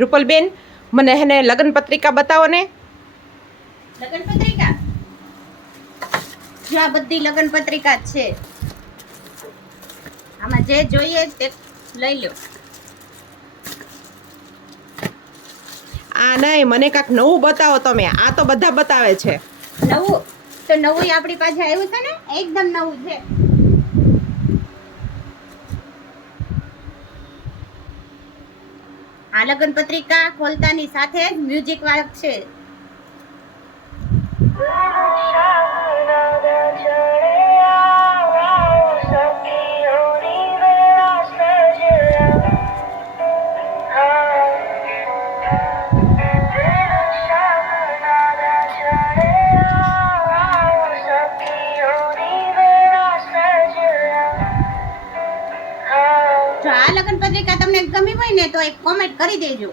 રૂપલબેન, મને એને લગ્ન પત્રિકા બતાવો ને. લગ્ન પત્રિકા જો આ બધી લગ્ન પત્રિકા જ છે. આમાં જે જોઈએ તે લઈ લો. આ નહીં, મને કાંઈક નવું બતાવો તમે. આ તો બધા બતાવે છે. નવું તો નવું આપણી પાસે આવ્યું છે ને, એકદમ નવું છે. આ લગ્ન પત્રિકા ખોલતાની સાથે જ મ્યુઝિક વાગશે. જો આ લગ્ન પત્રિકા તમને ગમી હોય ને તો એક કોમેન્ટ કરી દેજો.